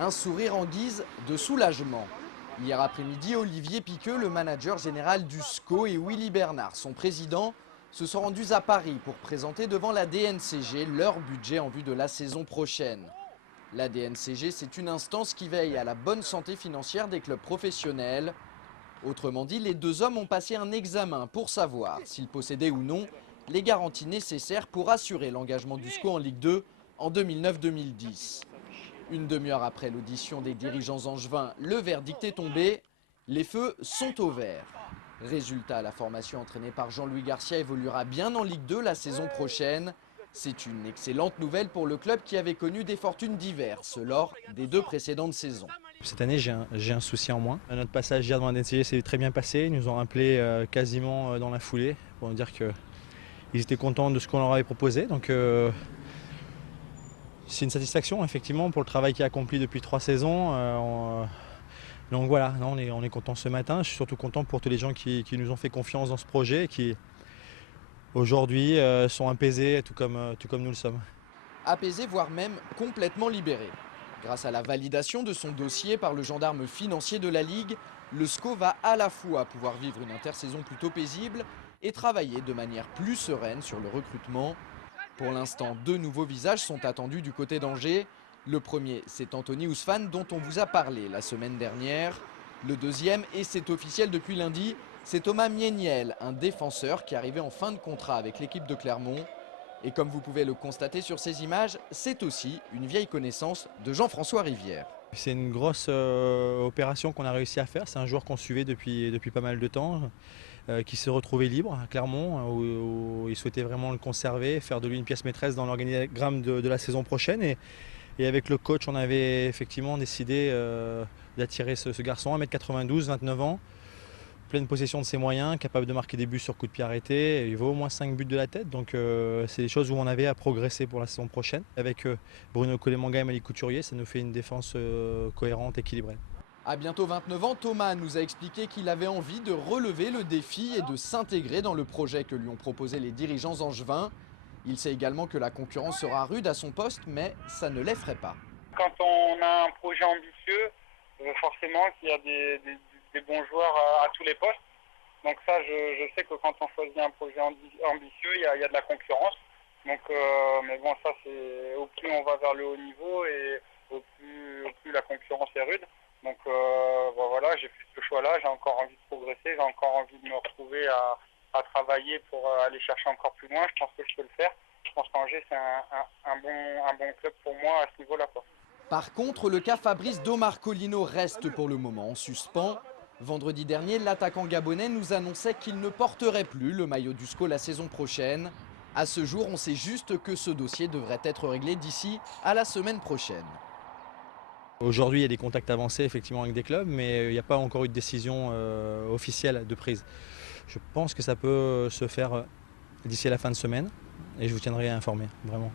Un sourire en guise de soulagement. Hier après-midi, Olivier Piqueux, le manager général du SCO, et Willy Bernard, son président, se sont rendus à Paris pour présenter devant la DNCG leur budget en vue de la saison prochaine. La DNCG, c'est une instance qui veille à la bonne santé financière des clubs professionnels. Autrement dit, les deux hommes ont passé un examen pour savoir s'ils possédaient ou non les garanties nécessaires pour assurer l'engagement du SCO en Ligue 2 en 2009-2010. Une demi-heure après l'audition des dirigeants angevins, le verdict est tombé. Les feux sont au vert. Résultat, la formation entraînée par Jean-Louis Garcia évoluera bien en Ligue 2 la saison prochaine. C'est une excellente nouvelle pour le club qui avait connu des fortunes diverses lors des deux précédentes saisons. Cette année, j'ai un souci en moins. Notre passage hier dans la DNCG s'est très bien passé. Ils nous ont rappelé quasiment dans la foulée pour nous dire qu'ils étaient contents de ce qu'on leur avait proposé. Donc, c'est une satisfaction effectivement pour le travail qui est accompli depuis 3 saisons. Donc voilà, on est content ce matin. Je suis surtout content pour tous les gens qui nous ont fait confiance dans ce projet et qui aujourd'hui sont apaisés tout comme nous le sommes. Apaisé, voire même complètement libéré. Grâce à la validation de son dossier par le gendarme financier de la Ligue, le SCO va à la fois pouvoir vivre une intersaison plutôt paisible et travailler de manière plus sereine sur le recrutement. Pour l'instant, 2 nouveaux visages sont attendus du côté d'Angers. Le premier, c'est Anthony Ousfane dont on vous a parlé la semaine dernière. Le deuxième, et c'est officiel depuis lundi, c'est Thomas Mieniel, un défenseur qui arrivait en fin de contrat avec l'équipe de Clermont. Et comme vous pouvez le constater sur ces images, c'est aussi une vieille connaissance de Jean-François Rivière. C'est une grosse opération qu'on a réussi à faire. C'est un joueur qu'on suivait depuis pas mal de temps, qui s'est retrouvé libre à Clermont, où il souhaitait vraiment le conserver, faire de lui une pièce maîtresse dans l'organigramme de la saison prochaine. Et avec le coach, on avait effectivement décidé d'attirer ce garçon, 1m92, 29 ans, pleine possession de ses moyens, capable de marquer des buts sur coup de pied arrêté. Il vaut au moins 5 buts de la tête, donc c'est des choses où on avait à progresser pour la saison prochaine. Avec Bruno Colemanga et Malik Couturier, ça nous fait une défense cohérente, équilibrée. À bientôt 29 ans, Thomas nous a expliqué qu'il avait envie de relever le défi et de s'intégrer dans le projet que lui ont proposé les dirigeants angevins. Il sait également que la concurrence sera rude à son poste, mais ça ne l'effraie pas. Quand on a un projet ambitieux, forcément qu'il y a des bons joueurs à tous les postes. Donc ça, je sais que quand on choisit un projet ambitieux, il y a de la concurrence. Donc, mais bon, ça, c'est au plus on va vers le haut niveau et au plus la concurrence est rude. Donc bon, voilà, j'ai fait ce choix-là, j'ai encore envie de progresser, j'ai encore envie de me retrouver à travailler pour aller chercher encore plus loin. Je pense que je peux le faire. Je pense qu'Angers, c'est un bon club pour moi à ce niveau-là, quoi. Par contre, le cas Fabrice Domarcolino reste pour le moment en suspens. Vendredi dernier, l'attaquant gabonais nous annonçait qu'il ne porterait plus le maillot du SCO la saison prochaine. À ce jour, on sait juste que ce dossier devrait être réglé d'ici à la semaine prochaine. Aujourd'hui, il y a des contacts avancés effectivement avec des clubs, mais il n'y a pas encore eu de décision officielle de prise. Je pense que ça peut se faire d'ici à la fin de semaine et je vous tiendrai informé, vraiment.